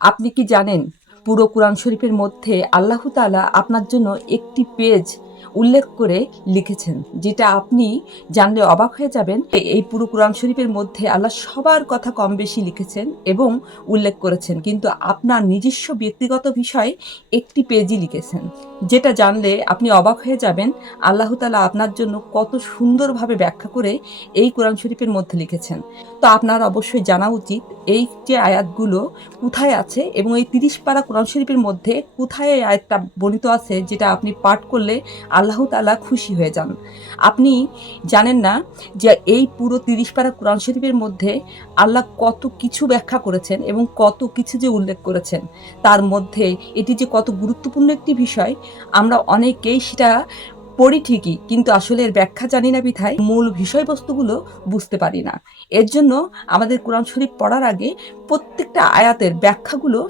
আপনি কি জানেন পুরো কোরআন শরীফের মধ্যে আল্লাহ তাআলা আপনার জন্য একটি পেজ উল্লেখ করে লিখেছেন, যেটা আপনি জানলে অবাক হয়ে যাবেন। এই পুরো কোরআন শরীফের মধ্যে আল্লাহ সবার কথা কম বেশি লিখেছেন এবং উল্লেখ করেছেন, কিন্তু আপনার নিজস্ব ব্যক্তিগত বিষয় একটি পেজই লিখেছেন, যেটা জানলে আপনি অবাক হয়ে যাবেন আল্লাহ তাআলা আপনার জন্য কত সুন্দরভাবে ব্যাখ্যা করে এই কোরআন শরীফের মধ্যে লিখেছেন। তো আপনার অবশ্যই জানা উচিত এই যে আয়াতগুলো কোথায় আছে এবং এই 30 পারা কোরআন শরীফের মধ্যে কোথায় এই আয়াতটা বর্ণিত আছে, যেটা আপনি পাঠ করলে আল্লাহ তাআলা খুশি হয়ে যান। আপনি জানেন না যে এই পুরো 30 পারা কোরআন শরীফের মধ্যে আল্লাহ কত কিছু ব্যাখ্যা করেছেন এবং কত কিছু যে উল্লেখ করেছেন, তার মধ্যে এটি যে কত গুরুত্বপূর্ণ একটি বিষয়, আমরা অনেকেই সেটা পড়ি ঠিকই, কিন্তু আসলে এর ব্যাখ্যা জানি না বিধায় মূল বিষয়বস্তুগুলো বুঝতে পারি না। এর জন্য আমাদের কোরআন শরীফ পড়ার আগে প্রত্যেকটা আয়াতের ব্যাখ্যাগুলো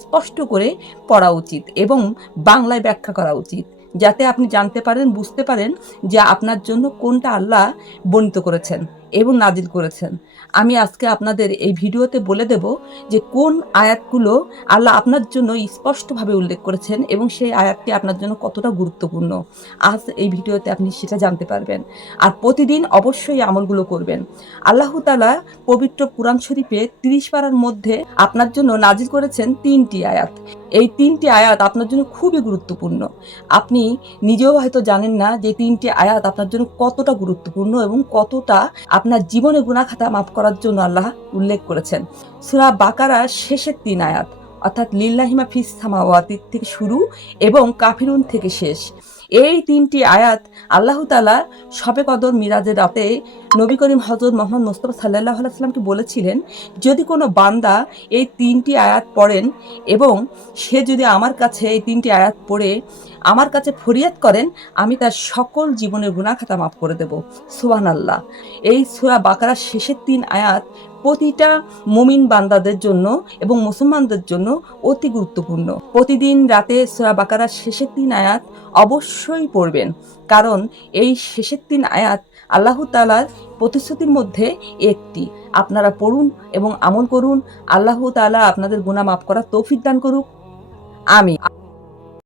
স্পষ্ট করে পড়া উচিত এবং বাংলায় ব্যাখ্যা করা উচিত, যাতে আপনি জানতে পারেন, বুঝতে পারেন যে আপনার জন্য কোনটা আল্লাহ বর্ণিত করেছেন এবং নাজিল করেছেন। আমি আজকে আপনাদের এই ভিডিওতে বলে দেব যে কোন আয়াতগুলো আল্লাহ আপনার জন্য স্পষ্টভাবে উল্লেখ করেছেন এবং সেই আয়াতটি আপনার জন্য কতটা গুরুত্বপূর্ণ। আজ এই ভিডিওতে আপনি সেটা জানতে পারবেন। আর প্রতিদিন অবশ্যই আমলগুলো করবেন। আল্লাহ তাআলা পবিত্র কোরআন শরীফে 30 পারার মধ্যে আপনার জন্য নাজিল করেছেন 3টি আয়াত। এই 3টি আয়াত আপনার জন্য খুবই গুরুত্বপূর্ণ। আপনি নিজেও হয়তো জানেন না যে 3টি আয়াত আপনার জন্য কতটা গুরুত্বপূর্ণ এবং কতটা আপনার জীবনে গুনাহ খাতা মাফ করার জন্য আল্লাহ উল্লেখ করেছেন। সূরা বাকারার শেষের 3 আয়াত, অর্থাৎ লিল্লাহি মা ফিস সামাওয়াতি থেকে শুরু এবং কাফিরুন থেকে শেষ। এই 3টি আয়াত আল্লাহ তাআলা শবে কদর মিরাজের রাতে নবী করিম হযরত মুহাম্মদ মুস্তাফা সাল্লাল্লাহু আলাইহি ওয়াসাল্লামকে বলেছিলেন, যদি কোনো বান্দা এই 3টি আয়াত পড়েন এবং সে যদি আমার কাছে এই 3টি আয়াত পড়ে আমার কাছে ফরিয়াদ করেন, আমি তার সকল জীবনের গুনাহ খাতা মাফ করে দেব। সুবহানাল্লাহ। এই সূরা বাকারার শেষের 3 আয়াত প্রতিটা মুমিন বান্দাদের জন্য এবং মুসলমানদের জন্য অতি গুরুত্বপূর্ণ। প্রতিদিন রাতে সূরা বাকারার শেষের 3 আয়াত অবশ্যই পড়বেন, কারণ এই শেষের 3 আয়াত আল্লাহ তাআলার প্রতিশ্রুতির মধ্যে একটি। আপনারা পড়ুন এবং আমল করুন। আল্লাহ তাআলা আপনাদের গুনাহ মাফ করার তৌফিক দান করুক। আমিন।